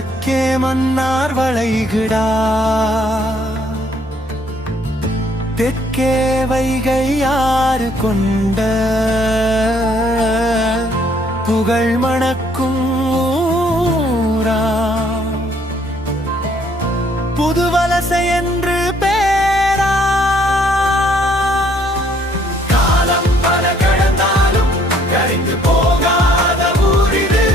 வடக்கே மன்னார் வளைகுடா, தெற்கே வைகை ஆறு கொண்ட புகழ் மணக்கும் ஊரா, புதுவலசை என்று பேரா. காலம் பல கடந்தாலும் கரைந்து போகாத ஊரிது,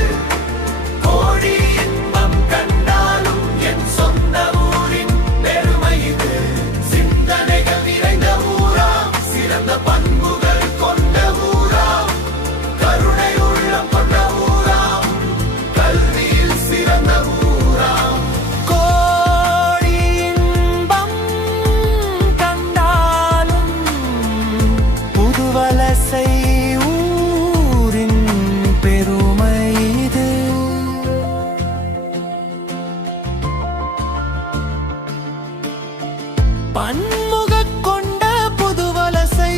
கோடி இன்பம் கண்டாலும் என் சொந்த ஊரின் பெருமை இது. சிந்தனைகள் நிறைந்த ஊராம், சிறந்த பண்புகள் கொண்ட ஊராம், கருணை உள்ளம் கொண்ட ஊராம், கல்வியில் சிறந்த ஊராம். கோடி இன்பம் கண்டாலும் புதுவலசை ஊரின் பெருமை இது. பன்முகக் கொண்ட புதுவலசை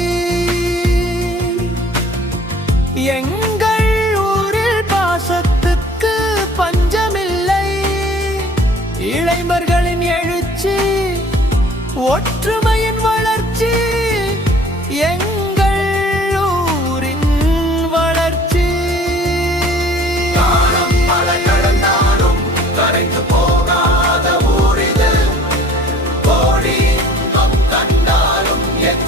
எங்கள் ஊரில் பாசத்துக்கு பஞ்சமில்லை. இளைஞர்களின் எழுச்சி, ஒற்றுமையின் வளர்ச்சி, எங்கள் ஊரின் வளர்ச்சி. காலம் பல கடந்தாலும் கரைந்து போகாத ஊரிது, கோடி இன்பம் கண்டாலும் என்